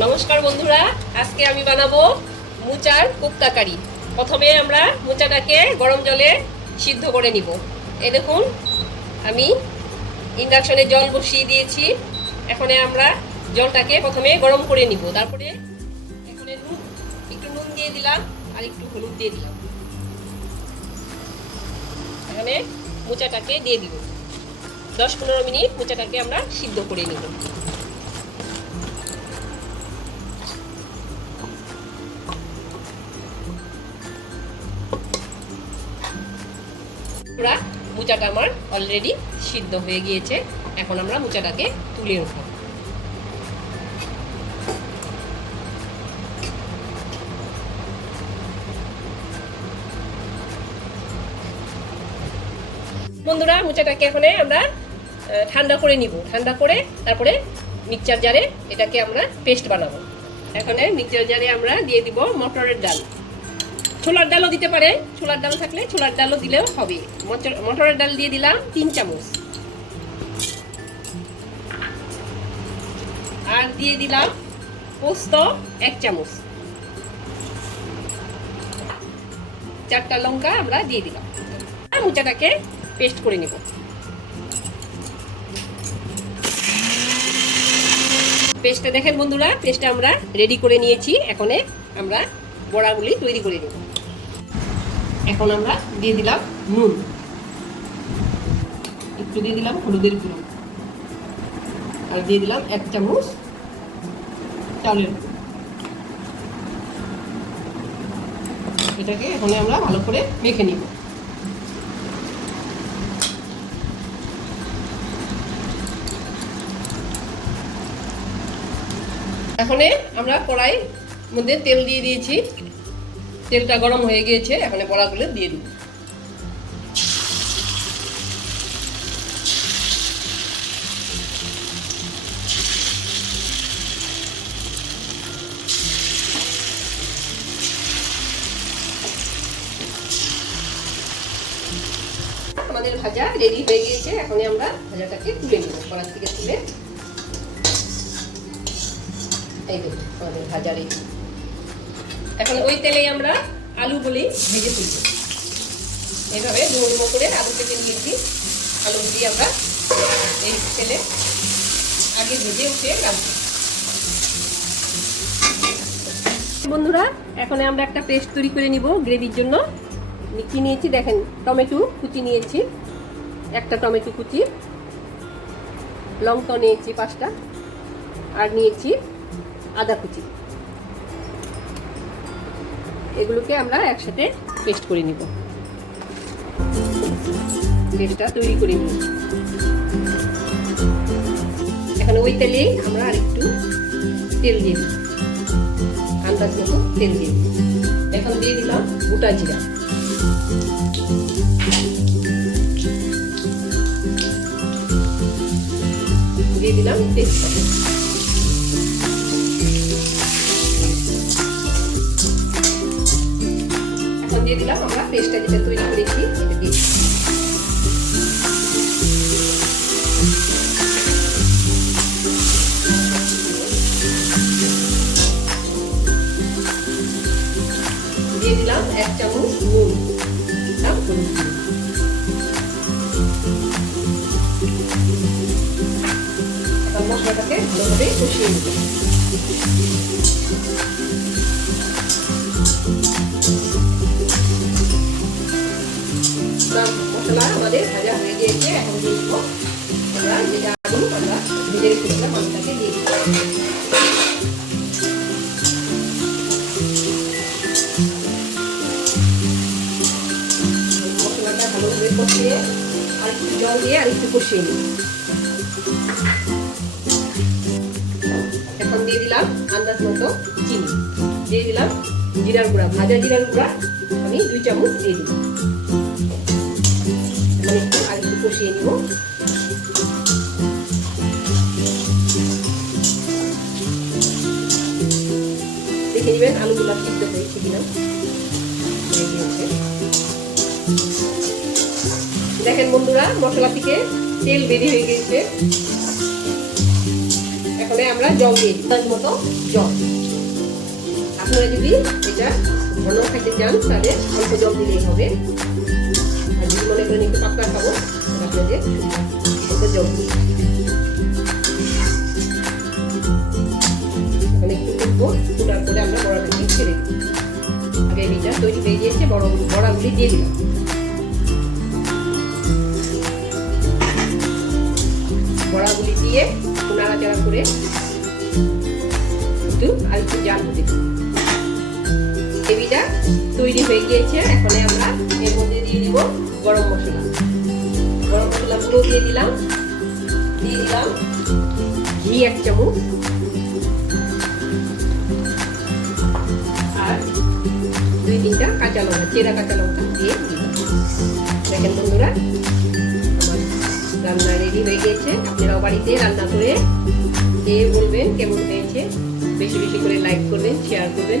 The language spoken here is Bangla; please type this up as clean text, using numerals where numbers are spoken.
নমস্কার বন্ধুরা, আজকে আমি বানাবো মোচার কোপ্তা কারি। প্রথমে আমরা মোচাটাকে গরম জলে সিদ্ধ করে নিব। এই দেখুন, আমি ইন্ডাকশনে জল বসিয়ে দিয়েছি। এখন আমরা জলটাকে প্রথমে গরম করে নিব। তারপরে এখানে একটু নুন দিয়ে দিলাম আর একটু হলুদ দিয়ে দিলাম। এখানে মোচাটাকে দিয়ে দিব। 10-15 মিনিট মোচাটাকে আমরা সিদ্ধ করে নিব। মোচাটা আমার অলরেডি সিদ্ধ হয়ে গিয়েছে। এখন আমরা মোচাটাকে তুলে নেব। বন্ধুরা, মোচাটাকে এখন আমরা ঠান্ডা করে নিব। ঠান্ডা করে তারপরে মিক্সচার জারে এটাকে আমরা পেস্ট বানাবো। এখন মিক্সচার জারে আমরা দিয়ে দিব মটরের ডাল। ছোলার ডালও দিতে পারে, ছোলার ডাল থাকলে ছোলার ডালও দিলেও হবে। মটরের ডাল দিয়ে দিলাম 3 চামচ, আর দিয়ে দিলাম পোস্ত 1 চামচ, 4টা লঙ্কা আমরা দিয়ে দিলাম। মোচাটাকে পেস্ট করে নেব। পেস্টটা দেখেন বন্ধুরা, পেস্টটা আমরা রেডি করে নিয়েছি। এখন আমরা বড়াগুলি তৈরি করে নেব। এখন আমরা দিয়ে দিলাম নুন, একটু দিয়ে দিলাম হলুদের গুঁড়ো, আর দিয়ে দিলাম 1 চামচ চালের গুঁড়ো। এটাকে এখন আমরা ভালো করে মেখে নিব। এখন আমরা কড়াই মধ্যে তেল দিয়ে দিয়েছি। তেলটা গরম হয়ে গিয়েছে। এখন বড়াগুলো দিয়ে দিব। আমাদের ভাজা রেডি হয়ে গিয়েছে। এখন আমরা ভাজাটাকে তুলে নেব। কড়াই থেকে তুলে এই দেখুন আমাদের ভাজা রেডি। এখন ওই তেলেই আমরা আলুগুলি ভেজে তুলব। এইভাবে ডুমো ডুমো করে আলু কেটে নিয়েছি। আলু দিয়ে আমরা এই তেলে আগে ভেজে উঠে রাখবো। বন্ধুরা, এখন আমরা একটা পেস্ট তৈরি করে নিব গ্রেভির জন্য। কি নিয়েছি দেখেন, টমেটো কুচি নিয়েছি, একটা টমেটো কুচি, লঙ্কা নিয়েছি 5টা, আর নিয়েছি আদা কুচি। এগুলোকে আমরা একসাথে পেস্ট করে নিব। পেস্টটা তৈরি করে নিব। এখন ওই তেলেই আমরা আরেকটু তেল দিয়ে দিই, আন্দাজ মতো তেল দিয়ে দিই। এখন দিয়ে দিলাম গোটা জিরা, দিয়ে দিলাম তেজপাতা, দিয়ে দিলাম আমরা পেস্টটা যেটা তৈরি করেছি এটা দিয়ে দিলাম 1 চামচ নুন, মশলাটাকে ভালোভাবে কষিয়ে নেব। মশলা আমাদের ভাজা হয়ে গিয়েছে। এখন দিয়ে দিব আমরা যেটা আলু আমরা ভেজে রেখেছিলাম আলুটাকে দিয়ে দিব। মশলাটা ভালোভাবে কষিয়ে আর একটু জল দিয়ে আর একটু কষিয়ে নিই। এখন দিয়ে দিলাম আন্দাজ মতো চিনি, দিয়ে দিলাম জিরার গুঁড়া, ভাজা জিরার গুঁড়া আমি 2 চামচ দিয়ে দিলাম। আর একটু কষিয়ে নিব। দেখে নেবেন আলুগুলো সিদ্ধ হয়েছে কিনা। দেখেন বন্ধুরা, মশলা থেকে তেল বেরিয়ে হয়ে গেছে। এখন আমরা জল দিয়ে দিই, তার মতো জল। আপনারা যদি এটা ঘন খাইতে চান তাহলে অল্প জল দিলেই হবে, আর যদি মনে করেন একটু পাতলা খাবো আপনাদের অল্প জল দিই। এখন একটু ফুটবো, ফুটার পরে আমরা বড়াটাকে ছেড়ে দিই। গ্রেভিটা তৈরি হয়ে গিয়েছে, বড়াগুলি দিয়ে দিলাম। বড়াগুলি দিয়ে নাড়াচাড়া করে আর একটু জাল হতে দিই। গ্রেভিটা তৈরি হয়ে গিয়েছে। এখন আমরা এর মধ্যে দিয়ে দিব গরম মশলা। গরম মশলা পুরো দিয়ে দিলাম ঘি 1 চামচ, আর 2-3টা কাঁচা লঙ্কা, চেরা কাঁচা লঙ্কা দিয়ে দিলাম। দেখেন বন্ধুরা, আমার রান্না রেডি হয়ে গিয়েছে। আপনারাও বাড়িতে রান্না করে খেয়ে বলবেন কেমন হয়েছে। বেশি বেশি করে লাইক করবেন, শেয়ার করবেন।